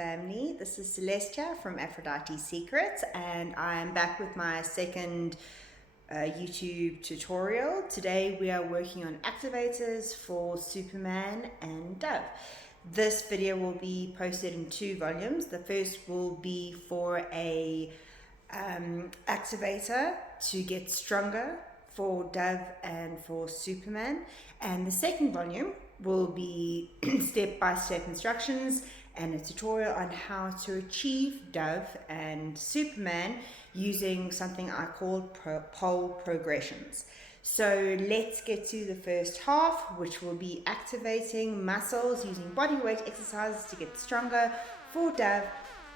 family. This is Celestia from Aphrodite Secrets, and I'm back with my second YouTube tutorial. Today we are working on activators for Superman and Dove. This video will be posted in 2 volumes. The first will be for a activator to get stronger for Dove and for Superman, and the second volume will be step-by-step instructions and a tutorial on how to achieve Dove and Superman using something I call pole progressions. So let's get to the first half, which will be activating muscles using body weight exercises to get stronger for Dove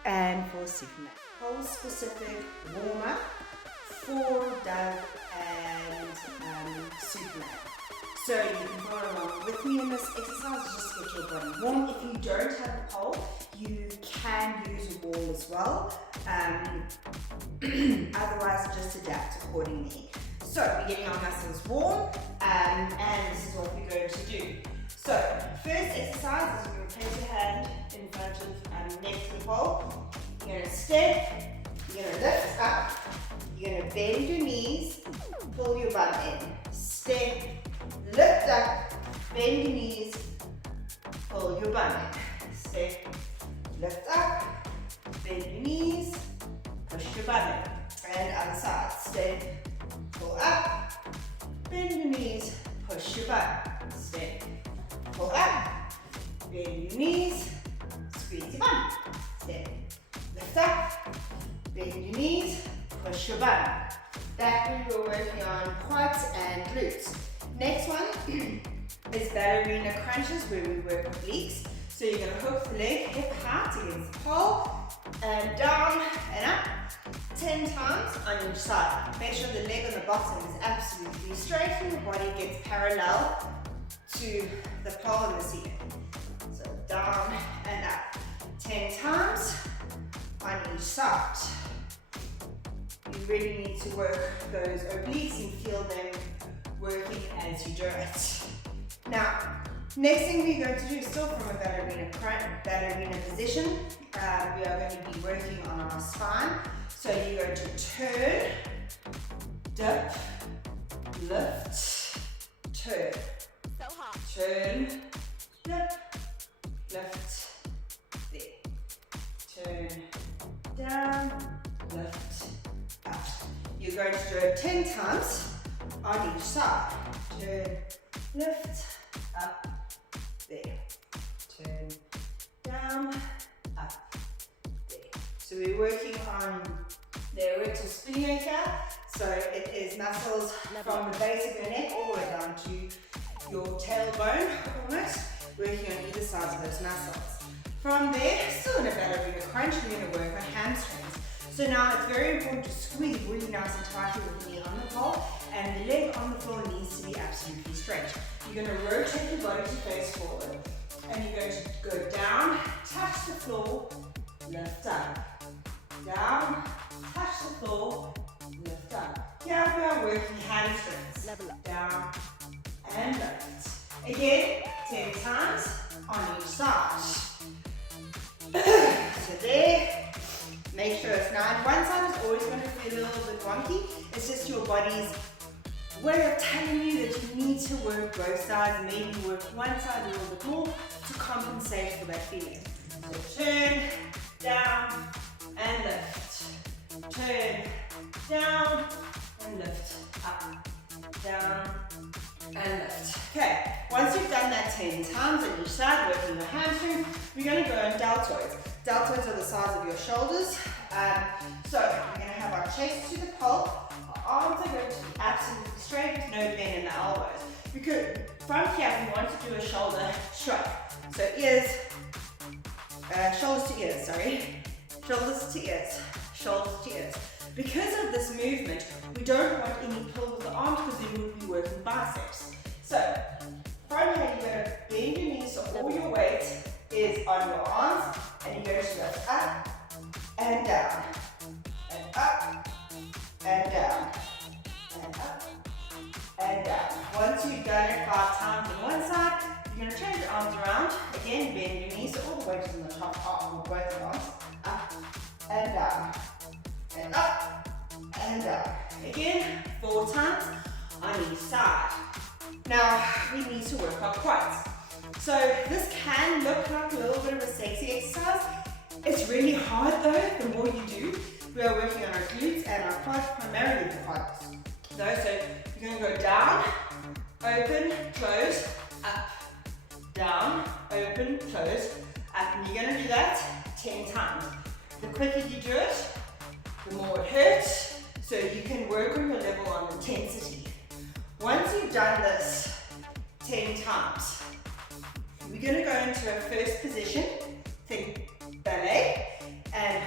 and for Superman. Pole specific warm-up for Dove and Superman. So you can follow along with me in this exercise just to get your body warm. If you don't have a pole, you can use a wall as well. Otherwise, just adapt accordingly. So we're getting our muscles warm, and this is what we're going to do. So first exercise is you're going to place your hand in front of next to the pole. You're going to step, you're going to lift up, you're going to bend your knees, pull your bum in. Step, lift up, bend your knees, pull your bum in. Step, lift up, bend your knees, push your bum in. And other side. Step, pull up, bend your knees, push your bum. Step, pull up, bend your knees, squeeze your bum. Step, lift up, bend your knees, push your bum. That we were working on quads and glutes. Next one is ballerina crunches, where we work obliques. So you're going to hook the leg hip height against the pole and down and up 10 times on each side. Make sure the leg on the bottom is absolutely straight and your body gets parallel to the pole and the ceiling. So down and up 10 times on each side. You really need to work those obliques and feel them working as you do it. Now, next thing we're going to do, still from a ballerina position, we are going to be working on our spine. So you're going to turn, dip, lift, turn. So hot. Turn, dip, lift, there. Turn, down, lift, up. You're going to do it 10 times on each side. Turn, lift, up, there. Turn, down, up, there. So we're working on the erector spinator here. So it is muscles from the base of your neck all the way down to your tailbone, almost, working on either side of those muscles. From there, still in a ballerina crunch, we're going to work on hamstrings. So now it's very important to squeeze really nice and tightly with the knee on the pole, and the leg on the floor needs to be absolutely straight. You're going to rotate your body to face forward, and you're going to go down, touch the floor, lift up. Down, touch the floor, lift up. Here we are working hamstrings. Level up. Down and lift. Again, 10 times on each side. So there, make sure it's 9. One side is always going to feel a little bit wonky. It's just your body's way of telling you that you need to work both sides, maybe work one side a little bit more to compensate for that feeling. So turn, down, and lift. Turn, down, and lift. Up, down, and lift. Okay, once you've done that 10 times on each side, working your hamstring, we're going to go on deltoids. Deltoids are the size of your shoulders. So we're going to have our chest to the pole. Our arms are going to be absolutely straight with no bend in the elbows. Because from here, we want to do a shoulder shrug. So ears, shoulders to ears, sorry. Shoulders to ears, shoulders to ears. Because of this movement, we don't want any pull with the arms because then we'll be working biceps. So, from here, you're going to bend your knees so all your weight is on your arms, and you're going to lift up and down, and up and down, and up and down. Once you've done it 5 times on one side, you're going to change your arms around. Again, bend your knees so all the weight is in the top arm of both arms. Up and down. And up and down. Again, 4 times on each side. Now, we need to work our quads. So this can look like a little bit of a sexy exercise. It's really hard though, the more you do. We are working on our glutes and our quads, primarily the quads. So you're going to go down, open, close, up, down, open, close, up. And you're going to do that 10 times. The quicker you do it, the more it hurts. So you can work on your level on intensity. Once you've done this 10 times, we're going to go into a first position, think ballet, and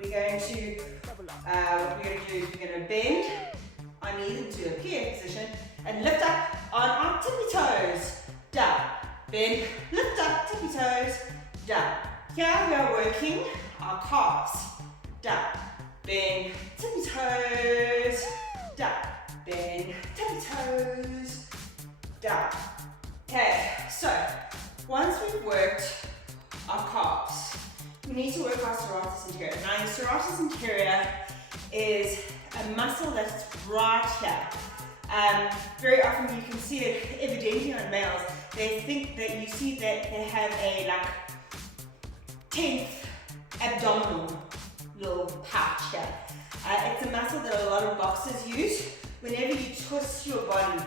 we're going to, what we're going to do is we're going to bend our knees into a plie position and lift up on our tippy toes, down, bend, lift up, tippy toes, down. Here we are working our calves, down, bend, tippy toes, down, bend, tippy toes, down. Okay, so once we've worked our calves, we need to work our serratus anterior. Now, your serratus anterior is a muscle that's right here. Very often you can see it evidently on males. They think that you see that they have a like 10th abdominal little pouch here. It's a muscle that a lot of boxers use. Whenever you twist your body,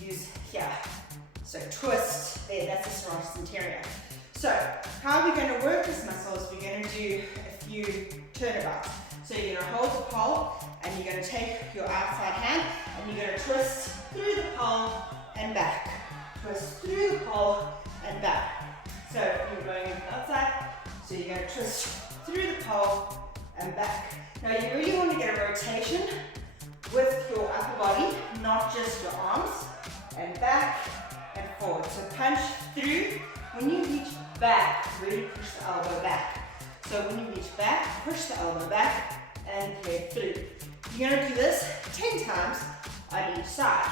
you use here. So twist, there, that's the serratus anterior. So how are we going to work this muscle is we're going to do a few turnabouts. So you're going to hold the pole and you're going to take your outside hand and you're going to twist through the pole and back. Twist through the pole and back. So you're going into the outside, so you're going to twist through the pole and back. Now you really want to get a rotation with your upper body, not just your arms, and back and forward. So punch through. When you reach back, really push the elbow back. So when you reach back, push the elbow back and thread through. You're going to do this 10 times on each side.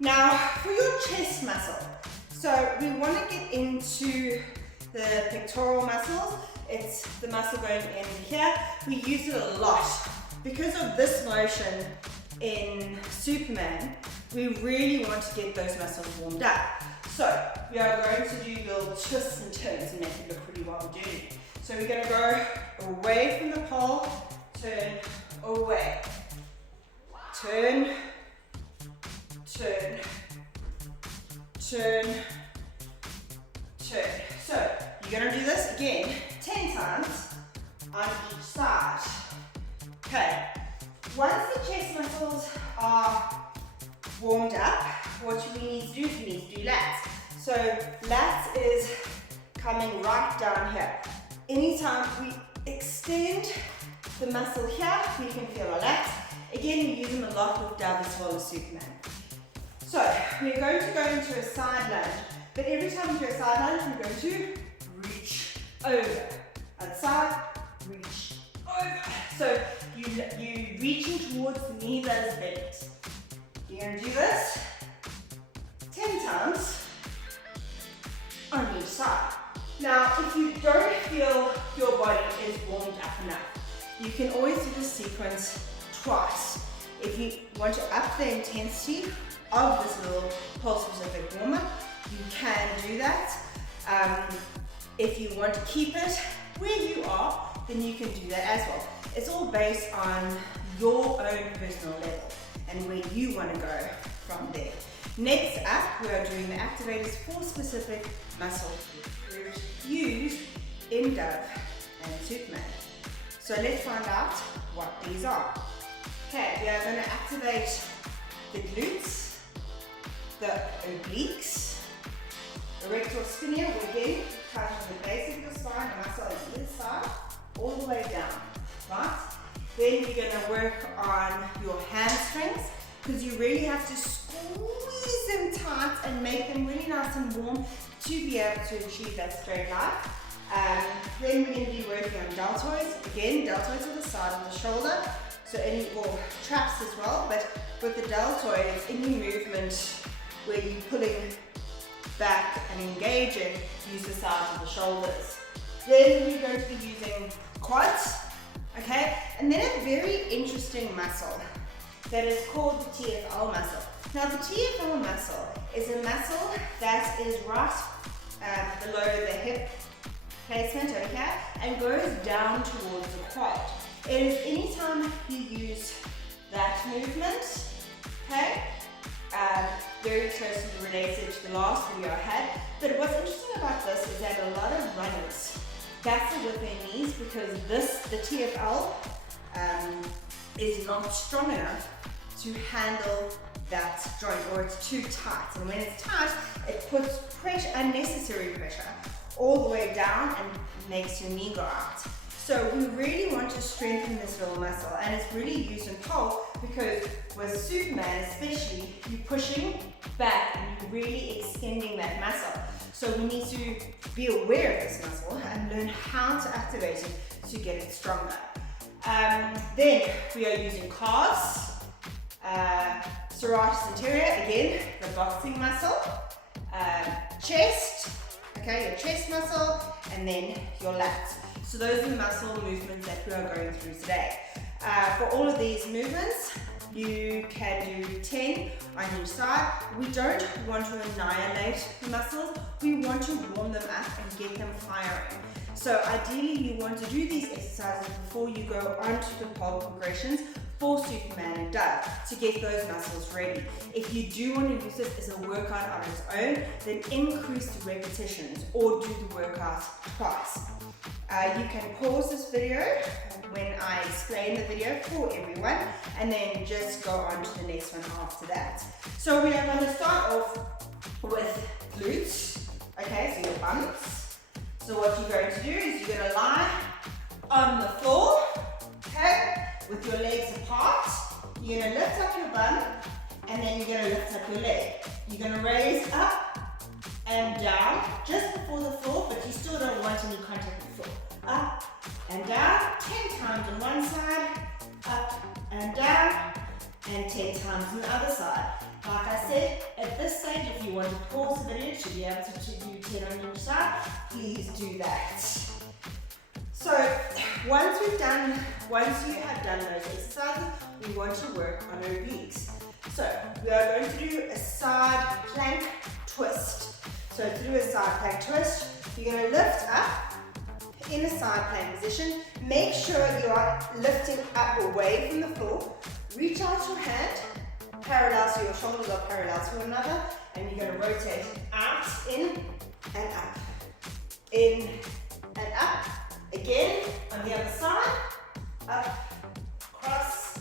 Now for your chest muscle, so we want to get into the pectoral muscles. It's the muscle going in here. We use it a lot. Because of this motion in Superman, we really want to get those muscles warmed up. So we are going to do little twists and turns and make it look pretty well doing. So we're going to go away from the pole, turn away, turn, turn, turn, turn. So you're going to do this again 10 times on each side. Okay, once the chest muscles are warmed up, what we need to do is we need to do lats. So lats is coming right down here. Anytime we extend the muscle here, we can feel our lats. Again, we use them a lot with Dove as well as Superman. So we're going to go into a side lunge, but every time we do a side lunge, we're going to reach over. Outside, reach over. So you reaching towards the knee that is bent. You're going to do this 10 times on each side. Now, if you don't feel your body is warmed up enough, you can always do this sequence twice. If you want to up the intensity of this little pulse-specific warm-up, you can do that. If you want to keep it where you are, then you can do that as well. It's all based on your own personal level and where you want to go from there. Next up, we are doing the activators for specific muscle groups used in Dove and Superman. So let's find out what these are. Okay, we are going to activate the glutes, the obliques, erector spinae, again, touching the base of your spine, the muscle on either side, all the way down, right? Then you're going to work on your hamstrings, because you really have to squeeze them tight and make them really nice and warm to be able to achieve that straight line. Then we're going to be working on deltoids. Again, deltoids on the side of the shoulder, so any or traps as well. But with the deltoids, any movement where you're pulling back and engaging, use the sides of the shoulders. Then you're going to be using quads, okay? And then a very interesting muscle that is called the TFL muscle. Now the TFL muscle is a muscle that is right below the hip placement over here and goes down towards the quad. It is anytime you use that movement, okay? Very closely related to the last video I had. But what's interesting about this is that a lot of runners battle with their knees because the TFL is not strong enough to handle that joint, or it's too tight. And when it's tight, it puts pressure, unnecessary pressure, all the way down and makes your knee go out. So we really want to strengthen this little muscle, and it's really used in pole because with Superman especially, you're pushing back and you're really extending that muscle. So we need to be aware of this muscle and learn how to activate it to get it stronger. Then we are using calves, serratus anterior, again, the boxing muscle, chest, okay, your chest muscle, and then your lats. So those are the muscle movements that we are going through today. For all of these movements, you can do 10 on each side. We don't want to annihilate the muscles, we want to warm them up and get them firing. So ideally you want to do these exercises before you go onto the pole progressions for Superman and Dove to get those muscles ready. If you do want to use this as a workout on its own, then increase the repetitions or do the workout twice. You can pause this video when I explain the video for everyone, and then just go on to the next one after that. So we are going to start off with glutes, okay, so your buns. So what you're going to do is you're going to lie on the floor, okay, with your legs apart. You're going to lift up your bum, and then you're going to lift up your leg. You're going to raise up and down just before the floor, but you still don't want any contact with the floor. Up and down, 10 times on one side, up and down, and 10 times on the other side. Like I said, at this stage, if you want to pause the video to be able to do 10 on each side, please do that. So once you have done those exercises, we want to work on obliques. So we are going to do a side plank twist. So to do a side plank twist, you're going to lift up in a side plank position. Make sure you are lifting up away from the floor. Reach out your hand, parallel, so your shoulders are parallel to one another, and you're going to rotate out, in, and up. In, and up. Again, on the other side, up, cross,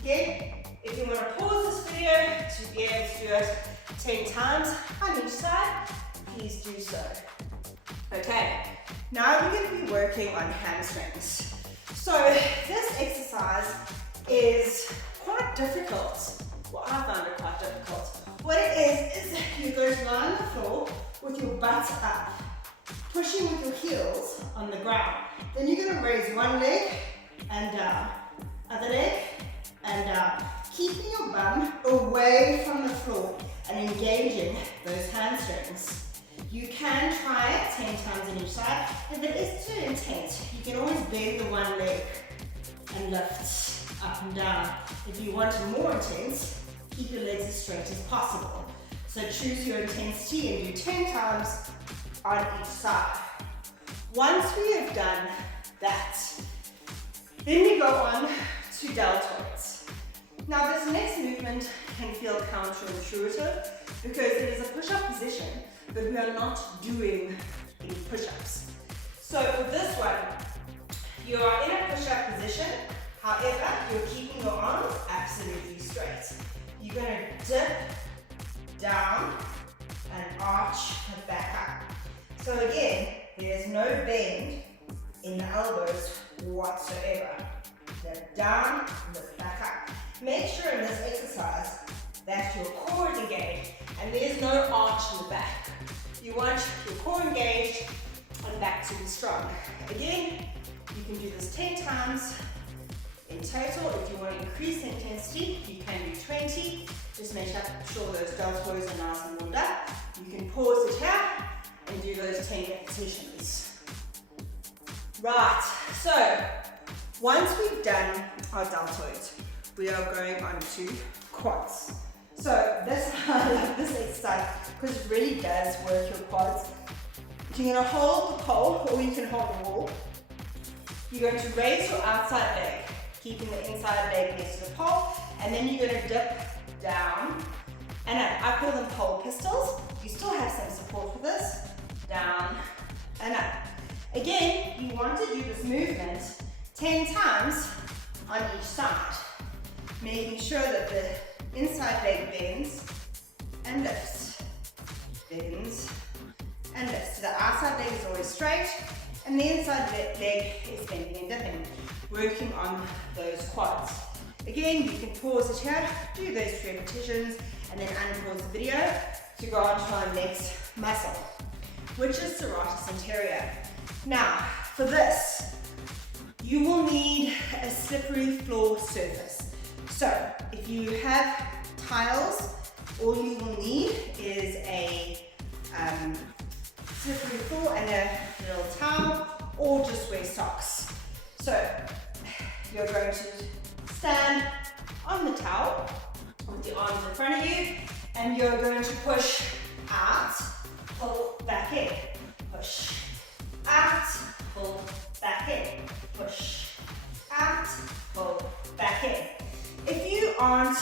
again. If you want to pause this video to be able to do it 10 times on each side, please do so. Okay, now we're going to be working on hamstrings. So this exercise is quite difficult. Well, I found it quite difficult. What it is you're going to lie on the floor with your butt up, pushing with your heels on the ground. Then you're going to raise one leg and down, other leg and down, keeping your bum away from the floor and engaging those hamstrings. You can try it 10 times on each side. If it is too intense, you can always bend the one leg and lift up and down. If you want it more intense, keep your legs as straight as possible. So choose your intensity and do 10 times on each side. Once we have done that, then we go on to deltoids. Now this next movement can feel counterintuitive because it is a push-up position, but we are not doing any push-ups. So with this one, you are in a push-up position, however, you're keeping your arms absolutely straight. You're going to dip down and arch the back up. So again, there's no bend in the elbows whatsoever. Dip down, lift back up. Make sure in this exercise that your core is engaged and there's no arch in the back. You want your core engaged and back to be strong. Again, you can do this 10 times in total. If you want to increase the intensity, you can do 20. Just make sure those deltoids are nice and warmed up. You can pause it here and do those 10 repetitions. Right, so once we've done our deltoids, we are going on to quads. So this, I love this exercise because it really does work your quads. You're going to hold the pole, or you can hold the wall. You're going to raise your outside leg, keeping the inside leg next to the pole, and then you're going to dip down and up. I call them pole pistols. You still have some support for this. Down and up. Again, you want to do this movement 10 times on each side, making sure that the inside leg bends and lifts, bends and lifts. So the outside leg is always straight and the inside leg is bending and dipping, working on those quads. Again, you can pause it here, do those 3 repetitions, and then unpause the video to go on to our next muscle, which is serratus anterior. Now, for this, you will need a slippery floor surface. So, if you have tiles, all you will need is a slippery floor and a little towel, or just wear socks. So, you're going to stand on the towel with your arms in front of you, and you're going to push out, pull back in, push, out, pull back in, push, out, pull back in. If you aren't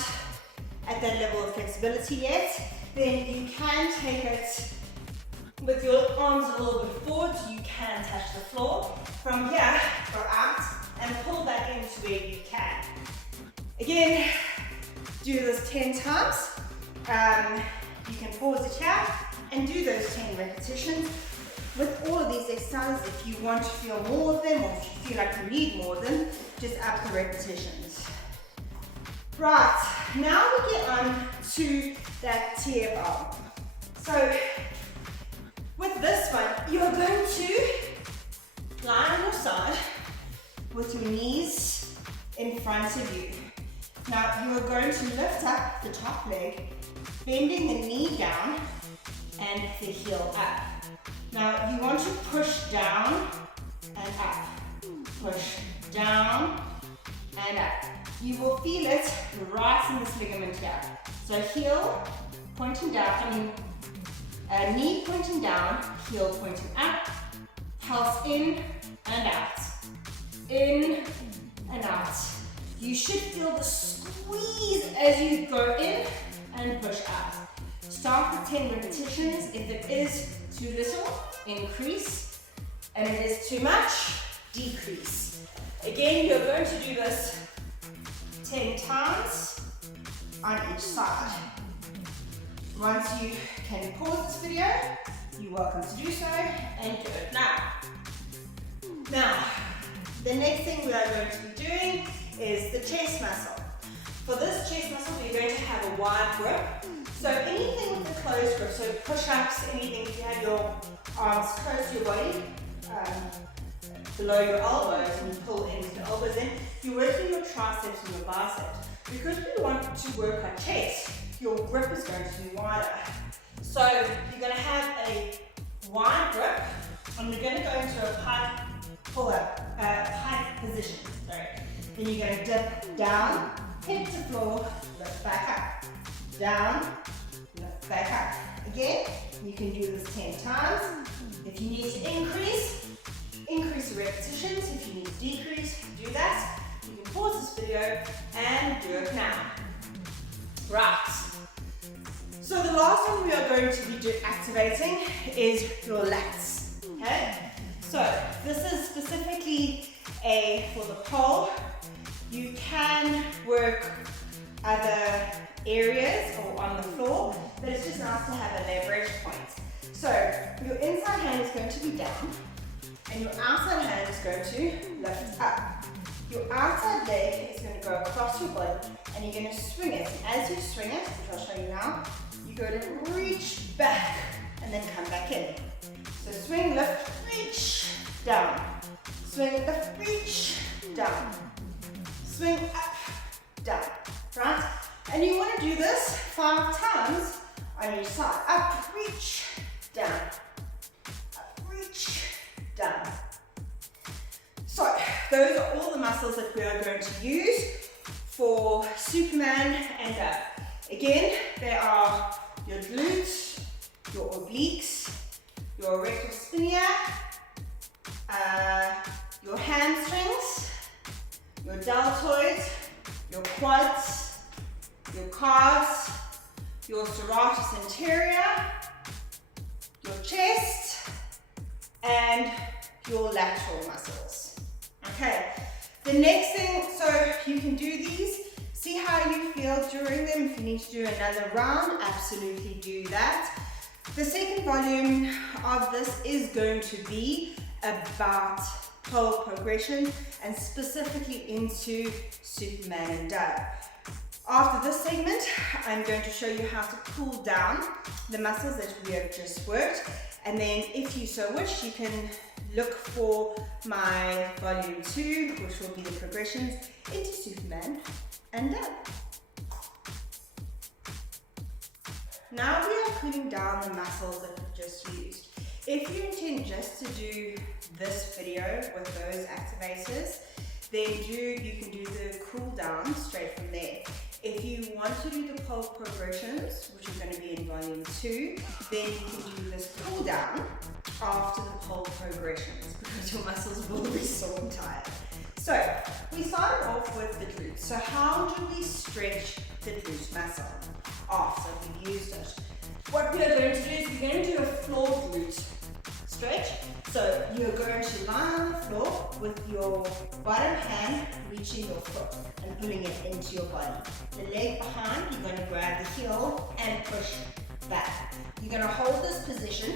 at that level of flexibility yet, then you can take it with your arms a little bit forward so you can touch the floor. From here, go out and pull back into where you can. Again, do this 10 times. You can pause it here and do those 10 repetitions. With all of these exercises, if you want to feel more of them, or if you feel like you need more of them, just up the repetitions. Right, now we get on to that TFR. So, with this one, you're going to lie on your side with your knees in front of you. Now, you are going to lift up the top leg, bending the knee down and the heel up. Now, you want to push down and up. Push down and up. You will feel it right in this ligament here. So heel pointing down, knee pointing down, heel pointing up, pulse in and out. In and out. You should feel the squeeze as you go in and push out. Start with 10 repetitions. If it is too little, increase. And if it is too much, decrease. Again, you're going to do this 10 times on each side. Once you can pause this video, you're welcome to do so and do it now. Now, the next thing we are going to be doing is the chest muscle. For this chest muscle, we're going to have a wide grip. So anything with a closed grip, so push-ups, anything, if you have your arms close to your body, below your elbows, and you pull into the elbows in, you're working your triceps and your biceps. Because we want to work our chest, your grip is going to be wider. So you're going to have a wide grip, and you're going to go into a pike pull-up, pike position. Sorry. Then you're going to dip down, hip to floor, lift back up. Down, lift back up. Again, you can do this 10 times. If you need to increase the repetitions. If you need to decrease, do that. You can pause this video and do it now. Right. So the last one we are going to be activating is your lats. Okay? So this is specifically for the pole. You can work other areas or on the floor, but it's just nice to have a leverage point. So your inside hand is going to be down, and your outside hand is going to lift up. Your outside leg is going to go across your body, and you're going to swing it. As you swing it, which I'll show you now, you're going to reach back and then come back in. So swing, lift, reach, down. Swing, lift, reach, down. Swing up, down. Right? And you want to do this 5 times on each side. Up, reach, down. Up, reach, down. So those are all the muscles that we are going to use for Superman and Dove. Again, they are your glutes, your obliques, your rectus spinae, your hamstrings, your deltoids, your quads, your calves, your serratus anterior, your chest, and your lateral muscles. Okay, the next thing, so you can do these, see how you feel during them. If you need to do another round, absolutely do that. The second volume of this is going to be about pole progression and specifically into Superman and Dove. After this segment, I'm going to show you how to cool down the muscles that we have just worked, and then if you so wish, you can look for my volume 2, which will be the progressions into Superman and Dove. Now we are cooling down the muscles that we've just used. If you intend just to do this video with those activators, then you can do the cool down straight from there. If you want to do the pole progressions, which is going to be in volume 2, then you can do this cool down after the pole progressions because your muscles will be sore and tired. So we started off with the glutes. So how do we stretch the glute muscle after we've used it? What we are going to do is we're going to do a floor glute stretch. So you're going to lie on the floor with your bottom hand reaching your foot and pulling it into your body. The leg behind, you're going to grab the heel and push back. You're going to hold this position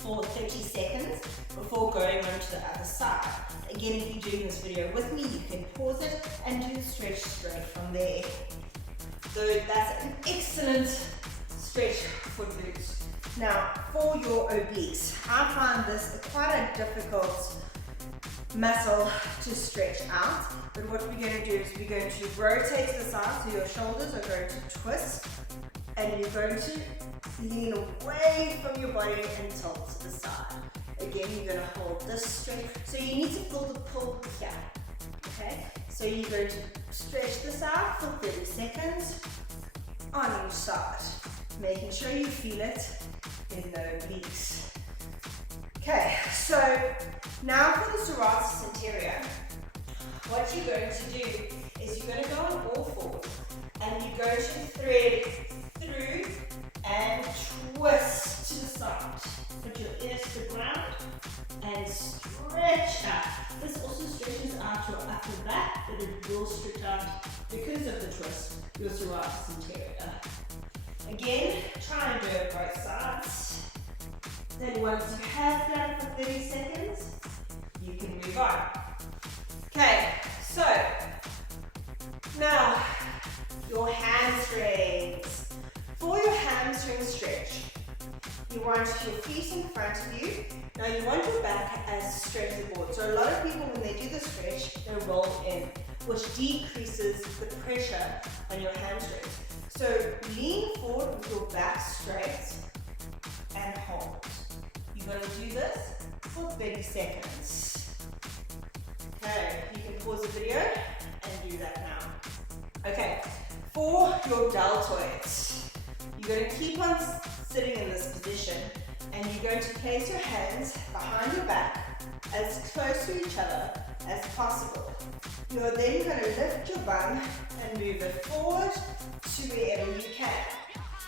for 30 seconds before going on to the other side. Again, if you're doing this video with me, you can pause it and do the stretch straight from there. So that's an excellent stretch for glutes. Now, for your obliques, I find this quite a difficult muscle to stretch out, but what we're going to do is we're going to rotate to the side, so your shoulders are going to twist, and you're going to lean away from your body and tilt to the side. Again, you're going to hold this straight, so you need to feel the pull here, okay? So you're going to stretch this out for 30 seconds on each side, making sure you feel it in the obliques. Okay, so now for the serratus anterior, what you're going to do is you're going to go on all fours and you're going to thread through and twist to the side. Put your ears to the ground and stretch out. This also stretches out your upper back, but it will stretch out because of the twist, your serratus anterior. Again, try and do it both sides. Then once you have done for 30 seconds, you can move on. Okay, so now your hamstrings. For your hamstring stretch, you want your feet in front of you. Now you want your back as straight as the board. So a lot of people, when they do the stretch, they roll in, which decreases the pressure on your hamstrings. So lean forward with your back straight and hold. You're going to do this for 30 seconds. Okay, you can pause the video and do that now. Okay, for your deltoids, you're going to keep on sitting in this position and you're going to place your hands behind your back as close to each other as possible. You're then going to lift your bum and move it forward to wherever you can.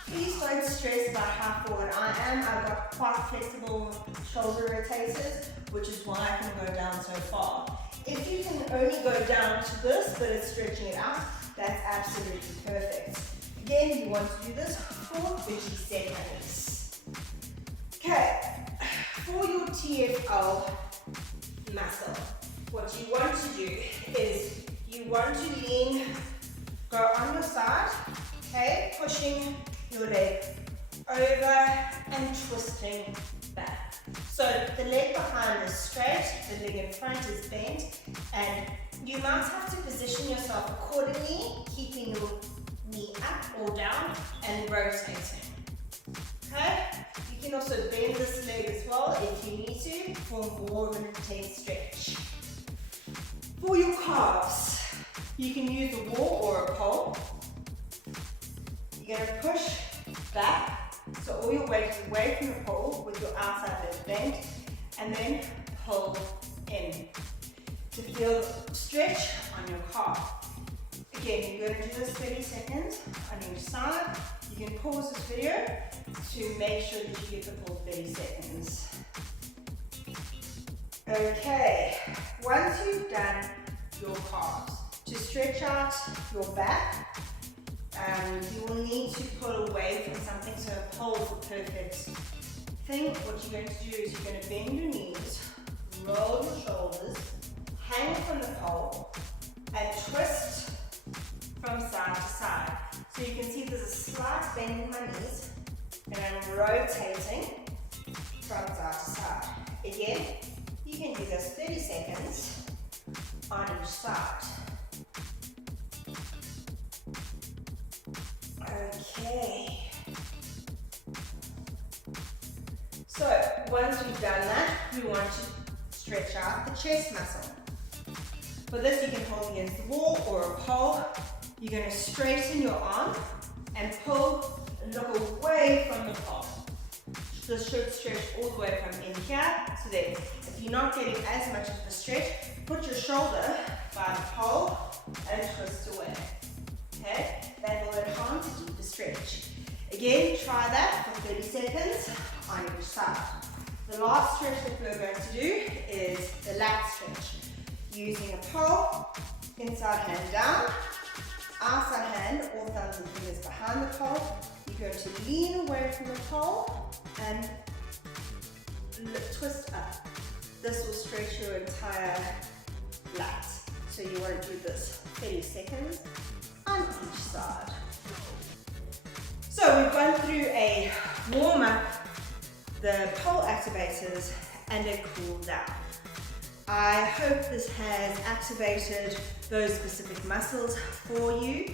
Please don't stress about how forward I am. I've got quite flexible shoulder rotators, which is why I can go down so far. If you can only go down to this, but it's stretching it out, that's absolutely perfect. Again, you want to do this for 30 seconds. Okay, for your TFL muscle, what you want to do is you want to lean, go on your side, okay, pushing your leg over and twisting back. So the leg behind is straight, the leg in front is bent, and you might have to position yourself accordingly, keeping your knee perform more of an intense stretch. For your calves, you can use a wall or a pole. You're going to push back, so all your weight is away from the pole with your outside leg bent, and then pull in to feel the stretch on your calf. Again, you're going to do this 30 seconds on each side. You can pause this video to make sure that you get the full 30 seconds. Okay, once you've done your calves, to stretch out your back, you will need to pull away from something, so a pole is the perfect thing. What you're going to do is you're going to bend your knees, roll your shoulders, hang from the pole, and twist from side to side. So you can see there's a slight bend in my knees, and I'm rotating from side to side. Again, you can do this 30 seconds on each side. Okay. So once we've done that, we want to stretch out the chest muscle. For this, you can hold against the wall or a pole. You're going to straighten your arm and pull and look away from the pole. This should stretch all the way from in here to there. If you're not getting as much of the stretch, put your shoulder by the pole and twist away. Okay, that will enhance a deeper stretch. Again, try that for 30 seconds on each side. The last stretch that we're going to do is the lat stretch. Using a pole, inside hand down, outside hand, all thumbs and fingers behind the pole. You're going to lean away from the pole and twist up. This will stretch your entire lat. So you want to do this 30 seconds on each side. So we've gone through a warm up, the pole activators, and a cool down. I hope this has activated those specific muscles for you,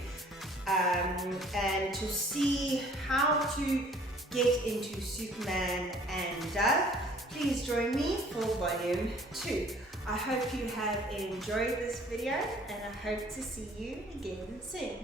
and to see how to get into Superman and Dove, please join me for volume 2. I hope you have enjoyed this video, and I hope to see you again soon.